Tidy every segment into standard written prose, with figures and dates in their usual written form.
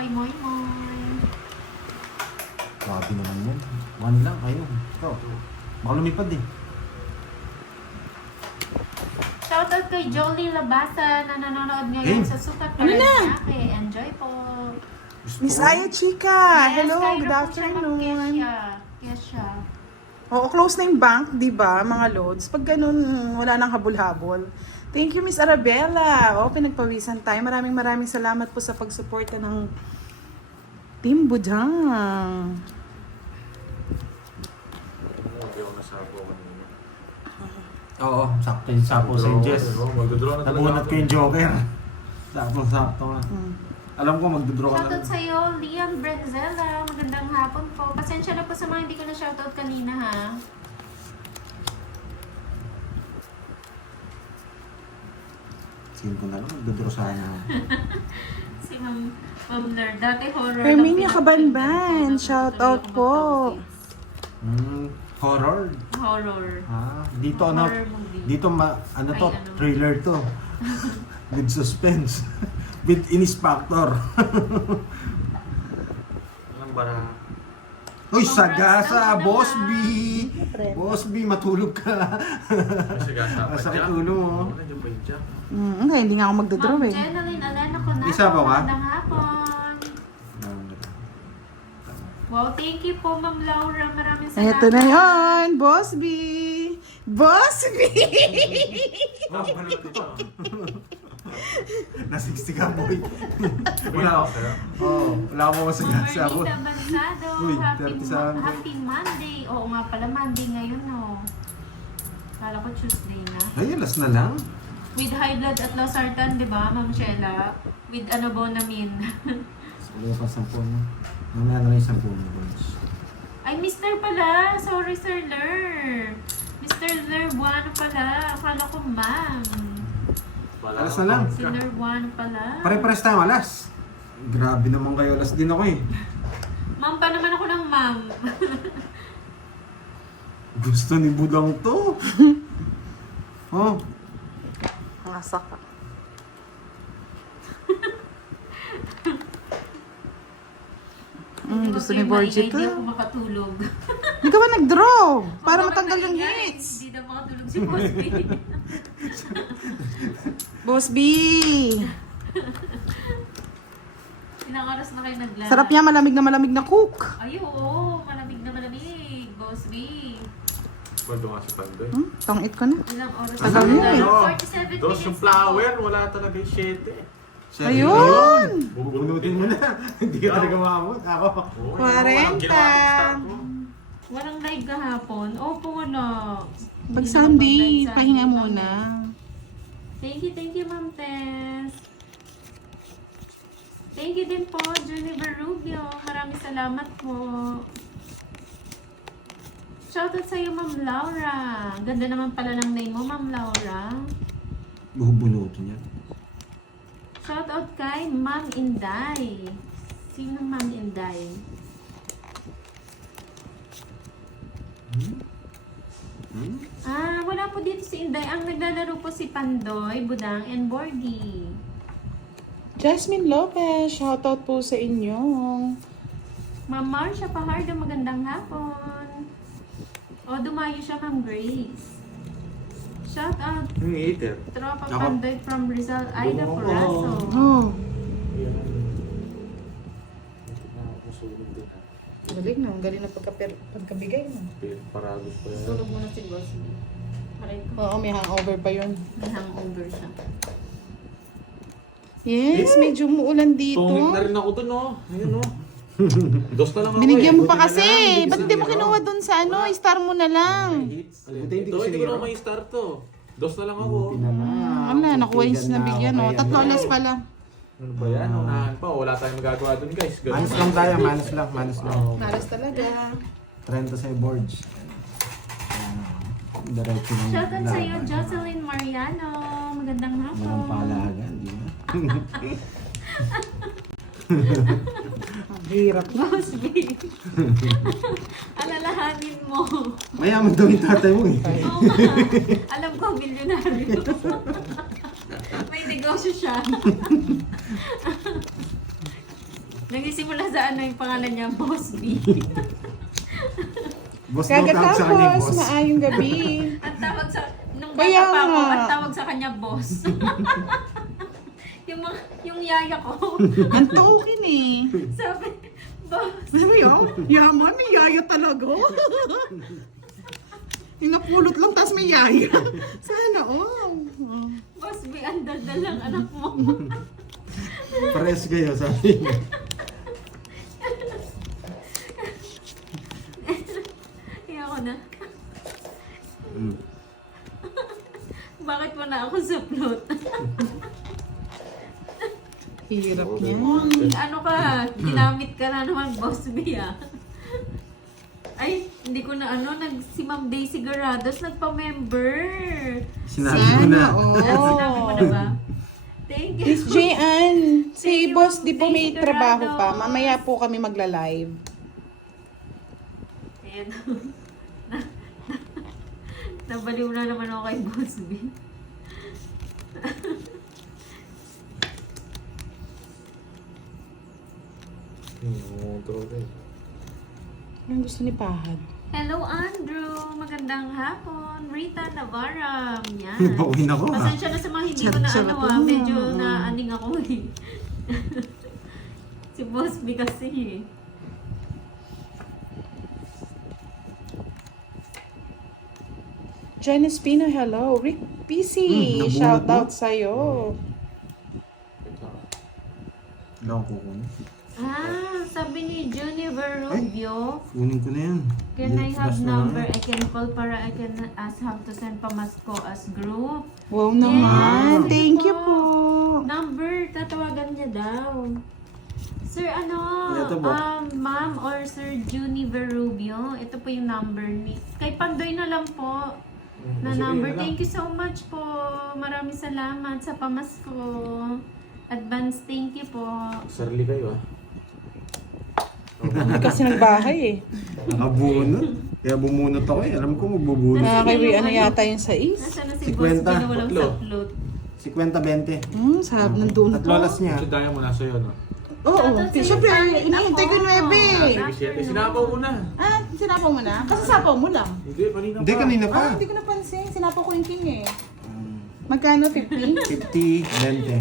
kay Moy Moy. Grabe naman yun. One lang, ayun. Ito. Baka lumipad eh. Shoutout kay Jolie Labasa na nanonood ngayon sa Sukat Ano na? Paranaque. Enjoy po. Miss Aya Chica, hello, Cairo good po siya, Ma'am afternoon. Kesha. Oo, close na yung bank, di ba, mga loads? Pag ganun, wala nang habol-habol. Thank you, Miss Arabella. Oo, pinagpawisan tayo. Maraming salamat po sa pagsuporta ng Team Budang. Oo, sakto yung sapo sa Jess. Magdodraw na Nabunot ko yung Joker. Sakto nga. Alam ko magdodraw ka na. Shoutout sa'yo, Leon Brenzella. Magandang hapon po. Pasensya na po sa mga hindi ko na shoutout kanina ha. Sin ko na lang, magdodraw sana. Si Ma'am Ler. Dati horror. Herminia lang Kabanban, pinapanood ko. shoutout po. Horror. Horror. Dito ano, Horror movie. dito ano to, Ay, ano. thriller to. With suspense. With inspector. Ang bara. Uy, Congrats sagasa, naman. Boss B! Boss B, matulog ka. Kasi gasa pa Masakit dyan. ulo mo. Wala dyan pa yung jack. Hindi nga ako magdodraw Ma'am eh. Jeneline Alena ko na. Isa pa ba? Magandang hapon. Wow, thank you po Ma'am Laura. Maraming salamat. Eto na yon, Boss B! Boss B! Na-60 ka, boy. Wala ako sa'yo. Wala akong masagasa, boy. Marlita Bansado, Uy, happy, 37. happy Monday. Oo nga pala, Monday ngayon, no. Kala ko Tuesday na. Ay, last na lang. With high blood at losartan, di ba, Ma'am Sheila? With Bonamine. Wala pa 10 na. Mamaya na lang yung 10 na, boys. Ay, Mr. pala. Sorry, Sir Ler. Mr. Ler Buano pala. Akala ko, Ma'am. Alas na lang. Si Ler Buano pala. Pare-pares tayo alas. Grabe naman kayo, alas din ako eh. Ma'am pa naman ako ng Ma'am. Gusto ni Budang to. Oh, Nasa ka. Gusto ni Borgie to. Hindi ako makatulog. Hindi ka ba nag-draw? Para matanggal yung hits. Hindi na makatulog si Boss B. Boss B! Ilang oras na kayo naglaro? Sarap niya, malamig na cook. Ay, oo. Malamig na malamig. Boss B. Pwede nga si Pandoy. Tong-it ko na. Ilang oras Tagal na yun eh. naglaro? 47 Dos minutes yung na flower, po. wala talaga yung 7. Ayun! bubunutin mo na. Hindi ka talaga maabot. Ako. 40. Walang live kahapon. Opo, wala. Pag Hindi Sunday, nakapag-live pahinga Sunday muna. lang eh. Thank you, Ma'am Tess. Thank you din po, Juniper Rubio. Maraming salamat po. Shoutout sa'yo, Ma'am Laura. Ganda naman pala ng name mo, Ma'am Laura. Bubunutin yan. Shoutout kay Ma'am Inday. Sino Ma'am Inday? Wala po dito si Inday. Ang naglalaro po si Pandoy, Budang, and Borgie. Jasmine Lopez, shoutout po sa inyo. Ma'am Marcia Pahardo, magandang hapon. O, dumayo siya, Ma'am Grace. Shoutout, Yung eater. Tropa Ako. Pandoy from Rizal, Aida Dungo. Corazo. Oh, galing na. Galing na pagkabigay mo. Paragos pa yan. Tulog muna si Boss B. Aray ko, Oo, may hangover pa yun. may hangover siya. Yes, medyo umuulan dito. Tungin na rin ako dun, no? Ayun, no? Dos na lang ako Binigyan mo eh. pa Buti na kasi. lang, Ba't di mo kinuha dun sa ano? Star mo na lang. Hits. Buti hindi Ito, ko hindi ko sinira. na may start to. Dos na lang ako. Ano, nakuha yung nabigyan. Oh. Tatlo alas pala. Ano ba yan? Unahan pa. Wala tayong magagawa dun, guys. Ganun. Manos lang tayo, manos lang. Malas talaga. 30 sa boards. Diretso ng Shoutout sa'yo, Jocelyn Mariano. Magandang hapon. Walang palagan, di ba? Hirap na. Boss B. Alalahanin mo. Mayaman daw yung tatay mo eh. Oo nga. Alam ko, milyonaryo. May negosyo siya. Nagsisimula sa ano yung pangalan niya, Boss B. Boss daw tawag sa kanya, Kagatapos, boss. maayong gabi. Ang tawag sa, nung Kaya bata pa ako, nga. ang tawag sa kanya, Boss. yung yaya ko, Ang token eh. sabi, Boss. Sabi yun, yaman, may yaya talaga. Yung napulot lang, tas may yaya. Sana, oh. Boss B, ang daldal lang anak mo. Pares kayo, sabi niya. Kaya ako na, Mm. bakit mo na ako sa float? Hirap niya. Ano ka, ginamit ka na naman, Boss B, ah. Ay, hindi ko na ano, si Ma'am Daisy Garados nagpa-member. Sinabi ko na. Sinabi mo na ba? Thank you. Miss J.Ann, si Thank you, boss di po may Daisy trabaho pa. Garados. Mamaya po kami magla-live. Ayan. Nabaliw na naman ako kay Boss B. Anong gusto ni Pahad? Hello, Andrew! Magandang hapon. Rita Navarra. Yan. Pauwi na ko, ha? Pasensya na sa mga hindi ko na Sarap ano, na. medyo naaning ako eh. Si Boss B kasi eh. Jen Espino, hello. Rick PC, nabunot shout mo? out sa'yo. Wala akong kukunin. Sabi ni Juniver Rubio, Kunin ko na yan. can I have Last na number nga. I can call para I can ask him to send pamasko as group? Wow naman. Yes, Thank you po. po. Number, tatawagan niya daw. Sir, ano, Ito ba? ma'am or Sir Juniver Rubio, ito po yung number ni, kay Pandoy na lang po. Na number. Thank you so much po. Maraming salamat sa pamasko. Advance thank you po. Sarili kayo ah. Hindi kasi ng bahay eh. Nakabunot. Kaya bumunot ako eh. Alam ko magbubunot. Nakakaiwi ano yata yung sais. Nasaan na si 50. Boss? Ginawalang Tatlo. sa float. 50-20. Sarap ng doon At to. lolas niya. Kasi daya mo nasa iyo, no? Oo. Shoutout Siyempre, sa iyo, inihintay ko ako. 9. Sige, sinapaw mo na. Sinapaw mo na? Kasi sapaw mo lang. Hindi, kanina pa. Hindi, kanina pa. Hindi ko napansin. Sinapaw ko yung king eh. Magkano? 50? 50-20.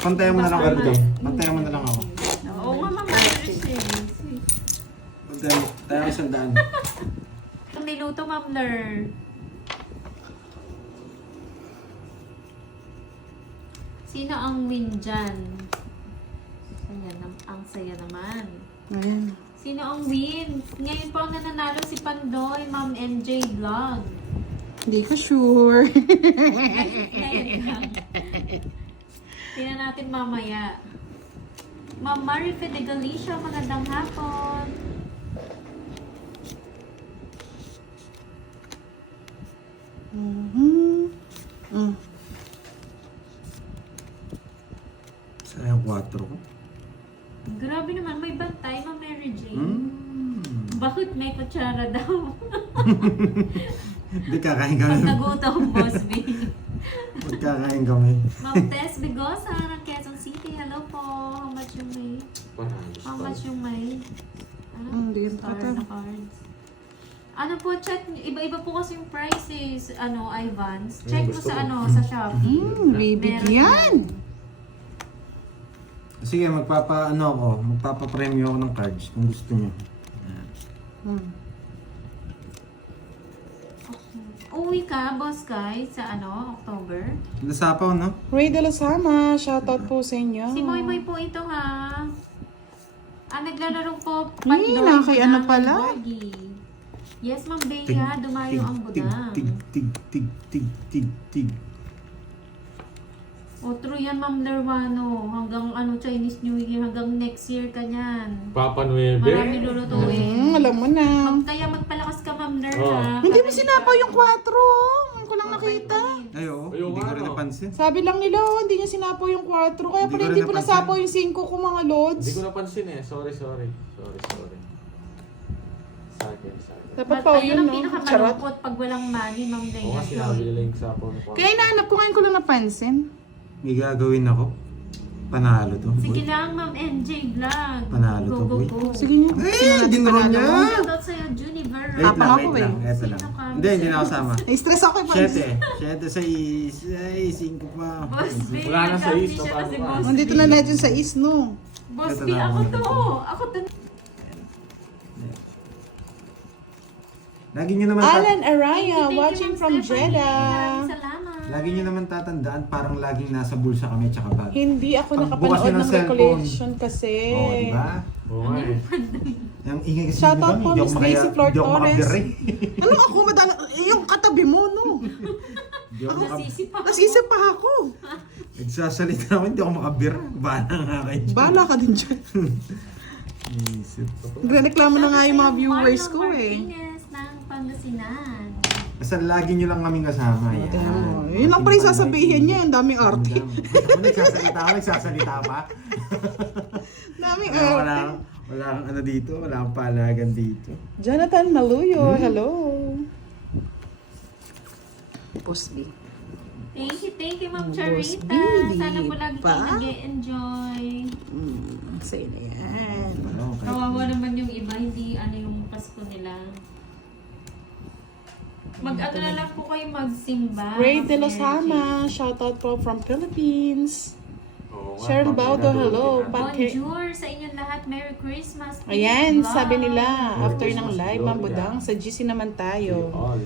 Pantayan mo na lang ako. Pantayan mo na lang ako. Oo nga, ma'am. Pantayan. Pantayan mo. Tayo ko isang daan. Itong niluto, ma'am Ler. Sino ang win dyan? Ayan, ang saya naman. Ayan. Sino ang win? Ngayon po ang nananalo si Pandoy, Ma'am NJ Vlog. Hindi ko sure. Ngayon lang. Tingnan natin mamaya. Ma'am Marife de Galicia, magandang hapon. Sayang 4 ko. Grabe naman, may bantay, Ma'am Mary Jane. Mm. Bakit may kutsara daw? Hindi kakain Pag kami. nagutom, Boss B. Magkakain kami. Ma'am Tess Bigosa ng Quezon City, hello po. How much yung may? How much yung may? Hindi yun Star ata. na cards. Ano po, check, iba-iba po kasi yung prices, ano, Ivans. Check mo gusto sa, ko. ano, sa Shopee. Bibigyan. Sige, magpapa-premyo ako ng cards kung gusto niyo. Uwi ka, Boss Kai, sa ano, October. Lasapaw, no? Ray de la Sama, shoutout po sa inyo. Si Moy Moy po ito, ha. Naglalaro po, Ay, nakay ano pala? Borgie. Yes, Ma'am Bea, dumayo ang budang. Tig. O, true yan, Ma'am Lerwano. Hanggang ano, Chinese New Year, hanggang next year ka niyan. Papa Nueve. Marami lulutuin. Alam mo na. Kaya magpalakas ka, Ma'am Ler, Oh. ha? Hindi mo sinapaw yung 4. Ang ko lang nakita. Ay, oo. Ayun, Hindi ko rin ano? napansin. Sabi lang nila, hindi niya sinapaw yung 4. Kaya Hindi pala ko hindi rin po napansin. nasapaw yung 5 ko mga lods. Hindi ko napansin eh. Sorry. Sa akin. Dapat pa Ayun yun, ang no? Charot. pinakamalungkot pag walang money, Ma'am Oo Lea. nga, sinabi nila yung sapaw na Kaya inaanap ko ngayon ko lang napansin. May gagawin ako. Panalo to. Sige lang, Ma'am NJ Vlog. Panalo to, boy. Sige niya. Dinron niya! Shoutout sa'yo, Juniver. Wait Tapang lang, ako wait lang. eh. Eto lang. Sino ka? Hindi na ako sama. Na-stress ako eh. 7, 5 pa. Boss B, Wala na sa is, nag-update siya paano na si ba? Boss B. Nandito na natin sa Isno. Boss Ito B, na ako ako. to. Ako to. Lagi nyo naman Alan Araya, Thank you, watching Ma'am from Stephanie. Jeddah. Maraming salamat. Lagi nyo naman tatandaan, parang laging nasa bulsa kami tsaka bag. Hindi ako Pag bukas nakapanood nyo ng ng cellphone. recollection kasi. Oo, di ba? Oo nga eh. Yung ingay kasi Shout out dami, po, hindi ako Miss makaya- Daisy Flor hindi ako Torres. makabiri. Ano ako madala? Yung katabi mo, no? Hindi ako Nasisipa ako. Nasisip pa ako. Nagsasalita ako, hindi ako makabira. Bala nga kayo. Bala ka din dyan. Isip. Nagreklamo na nga yung mga Sa'yo, viewers Marlon ko eh. Martinez ng Pangasinan. Basta lagi nyo lang kaming kasama. Yan. Tingnan mo. Yun lang pa rin sasabihin niya. Ang daming arte. Ako nagsasalita pa. Daming Wala arte. wala kang ano dito, wala kang palagan dito. Jonathan Maluyo, hello. Posby. Thank you, Ma'am Boss Charita. Billy Sana po lagi pa? kayo nag-enjoy. Say na yan. Ano, kahit- Kawawa naman yung iba, hindi ano yung Pasko nila. Mag-ano na lang po kayo magsimba. Ray De mag-energy. Losama, shoutout po from Philippines. Oo nga, Cheryl pag Baudo, pinanood hello. din Bonjour sa inyong lahat. Merry Christmas. Ayan, Vlog. sabi nila, after ng Christmas live, vlog, Ma'am Budang, sa GC naman natin. tayo. All.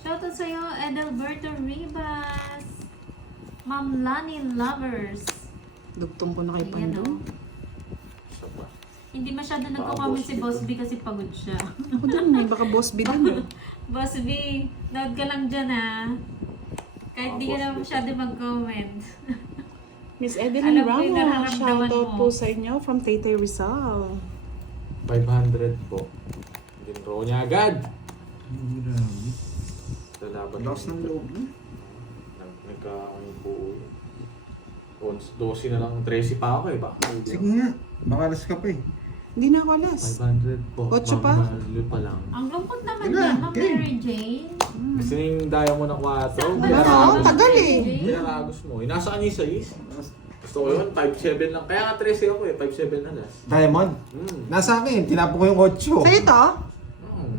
Shoutout sa'yo, Edelberto Rivas. Ma'am Lani Lovers. Dugtong ko na kay Ayan Pando. o. Isa pa. Hindi masyado nagko-comment Boss si B Boss to. B kasi pagod siya. Ako din, may baka boss bidang. Boss B, nood ka lang dyan ha. Kahit di ka Boss na B. masyado mag-comment. Miss Edeline Alam ko yung Ramos, nararamdaman shoutout mo. po sa inyo from Taytay Rizal. 500 po. Ginro niya agad. Grabe. Sa laban. Lakas ng loob mo. Nagkakaroon po. 12 na lang, 13 pa ako eh. Baka Sige nga, baka alas ka pa eh. Hindi na ako alas. 500 po. Otso pa? Mamahalo pa lang. Ang lungkot naman Yun niya, na, Ma'am game. Mary Jane. Gusto niya yung daya mo ng 4. Saan ba Wala na ako, tagal eh. Pinaragos mo. Inasa ka niya sa is. Gusto ko yun, 5-7 lang. Kaya nga 13 ako eh, 5-7 na last. Diamond, nasa akin, tinapon ko yung 8. Sa ito?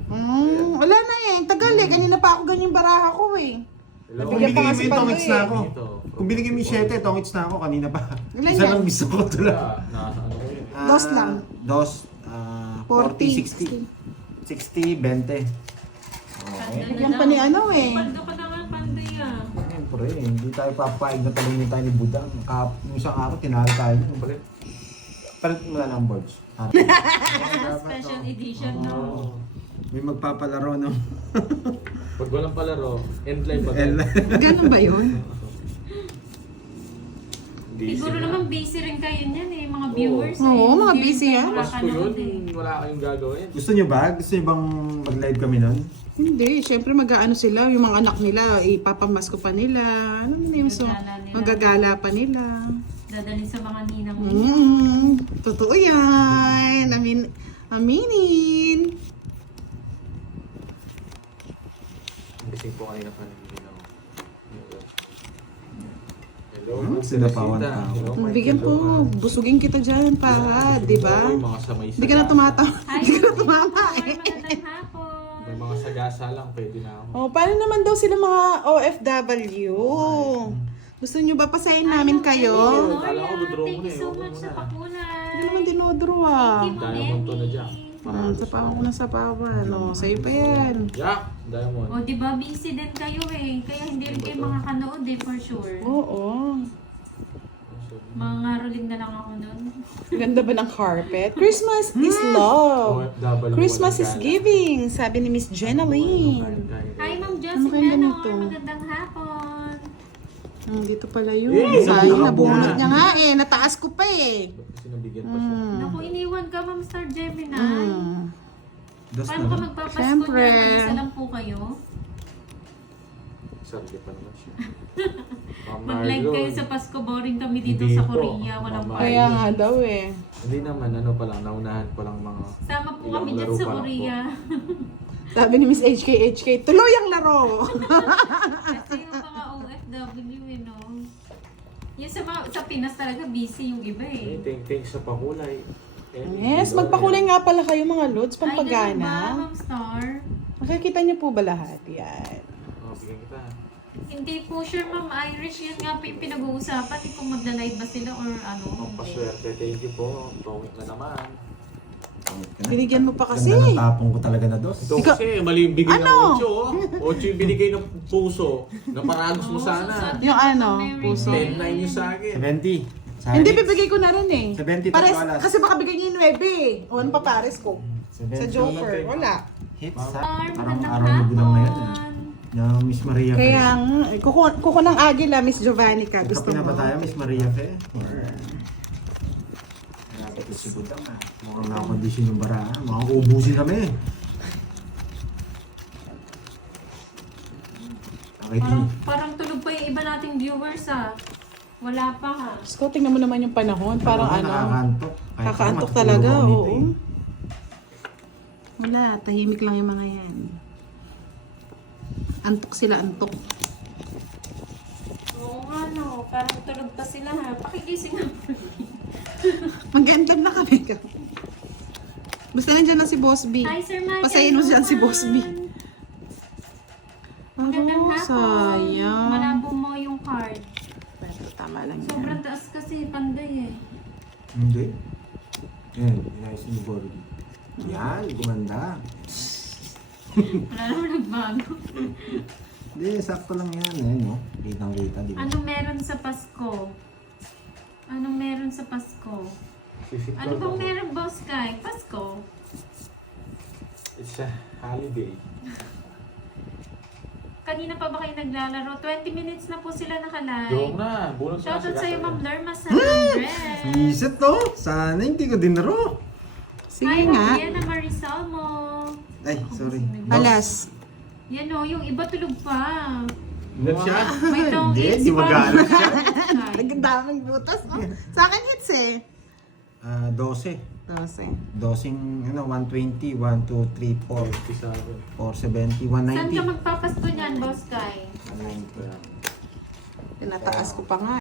Hmm. Wala na eh. Tagal eh. Kanina pa ako ganyan baraha ko eh. Hello? Kung Bigyan pa binigay nga mo si yung Pando tongits na eh. ako. Ito. Kung binigay mo yung 7, tongits na ako kanina pa. Ilan Isa yan? lang gusto ko ito lang. Nasa ano ko yun. Dos lang. 40, 60, 20. Okay. Bigyan pa ni ano eh. Pando ka naman, Pandoy ah. Siyempre, hindi tayo papayag na talunin tayo ni Budang. Yung isang araw, tinalo tayo. Palit. Palit mo na ng boards. Special edition, no? Oo. May magpapalaro, no? Pag walang palaro, end live ba? Ganun ba yun? Siguro naman busy rin kayo niyan eh, mga viewers. Oo, eh. mga Hindi busy rin yan. kayo Pasko yun, makakanood eh. wala kayong gagawin. Gusto nyo ba? Gusto nyo bang mag-live kami nun? Hindi. Siyempre mag-aano sila. Yung mga anak nila, ipapamasko pa nila. Ano yun? So, Magagala nila. magagala pa nila. Dadalhin sa mga ninang mo. Totoo yan. Aminin. Gising po kanina pa nagiginaw. Hello, Sinapawan Teresita. pa ako. Hello, Mike. Bigyan Hello, po. Busugin kita dyan, pa. Di ba? May mga samay Hindi ka na tumatawa. Hi, Hindi ka na tumama Hi, eh. magandang hapon. May mga sagasa lang, pwede na ako. Oh, paano naman daw sila mga OFW? Gusto nyo ba pasayin namin kayo? Kala ko, withdraw Thank mo you na eh. so Huwag mo much sa muna. pakulan. Hindi naman dinodro ah. Thank you, Ma'am Diamond to na Emmy. dyan. Sa pawan ko na sa pawan. Oh, sa'yo pa yan. Jack, Diamond. O, di ba busy din kayo eh. Kaya hindi rin kayo makakanood eh, for sure. Oo. Mga rolling na lang ako nun. Ganda ba ng carpet? Christmas is love. OFW, Christmas walang is gala. giving, sabi ni Miss Jenaline. Hi, Ma'am Ano Josie kaya Menor. ganito? Magandang hapon. Dito pala yun. Eh, Sayang, nabunot nabunot na. niya nga eh. Nataas ko pa eh. Kasi nabigyan pa siya. Naku, iniwan ka, Ma'am Star Gemini. Dos Paano na ka lang. magpapasko Siyempre. niya? Mag-isa lang po kayo. Sarili pa naman siya. Ma'am Mag-live Marlo. kayo sa Pasko. Boring kami dito Hindi sa po. Korea. Walang Mama. party. Kaya nga daw eh. Hindi naman, ano pa lang, naunahan pa lang mga... Sama po Ilang kami dyan laro sa pa lang po. Korea. Sabi ni Miss HK, tuloy ang laro. Kasi yung mga OFW, you know. Yung sa Pinas talaga busy yung iba eh. Ting-ting sa pakulay. Yes, magpakulay nga pala kayo mga lods, Ay, ganun ba, pampagana. Ma'am Star? Makikita niyo po ba lahat? Yan. Oh, bigyan kita. Hindi po sure, Ma'am Irish. Yan nga po yung pinag-uusapan. Kung magla-live ba sila or ano. Pampaswerte, thank you po. Tungit na naman. Binigyan mo pa kasi. Ganda ng tapong ko talaga na dos. Ito Ikaw- kasi, mali yung bigay Ano? ng 8 oh. 8 yung binigay ng puso. Naparagos mo sana. Yung ano, puso. 10-9 yung sa akin. 70. Sa Hindi, Alex. bibigay ko na rin eh. 70 Pares, tatualas. kasi baka bigay niya yung 9 eh. O ano pa pares ko? 70. Sa Joker, wala. Hits ha? Star, Parang magandang araw na bulang na yan. hapon. Na Miss Maria Kaya, kuko ng Agila, Miss Giovanni ka. Gusto Gusto na mo? ba tayo, Miss Maria Fe? Or... Grabe ito si Budang ha. Mukhang nakakondisyon yung bara ha. Mukhang uubusin kami. Okay, Parang tulog pa yung iba nating viewers ah. Wala pa ha. Sko, tingnan mo naman yung panahon. Parang ano, Nakakaantok. Kahit kakaantok ako, talaga. matutulog ako Oo. nito eh. Wala, tahimik lang yung mga yan. Antok sila, antok. Oo nga no. Parang tulog pa sila ha. Pakigising na. Magandang na kami ka. Basta nandiyan na si Boss B. Hi Sir Michael. Pasayin mo dyan si Boss B. Magandang Oh, hapon. sayang. Malabo mo yung card. Pero tama lang yan. Sobrang taas kasi panday eh. Hindi. Yan, inayos ni Bordy. Yan, gumanda. Wala naman nagbago. Hindi, sakto lang yan. Ayan, no? Kitang-kita, di ba? Anong meron sa Pasko? Anong meron sa Pasko? Ano bang meron, Boss Kai? Pasko? It's a holiday. Kanina pa ba kayo naglalaro? 20 minutes na po sila Joke nakalive. na. Bonus na. Shoutout sa'yo, Ma'am Lerma sa 100. Isip to. Sana hindi ko dinaro. Sige Hi, nga. Ma'am Diana Marisol mo. Ay, sorry. Alas. Yan o, yung iba tulog pa. Net siya? May tong Hindi, hits di pa. mag-aaral siya. Nagandaming butas. Oh. Sa akin hits eh. 12. 12. Dosing, 120, 1, 2, 3, 4, 57. 470, Saan ka 190. magpapasko niyan, Boss Kai? 190. Tinataas ko pa nga.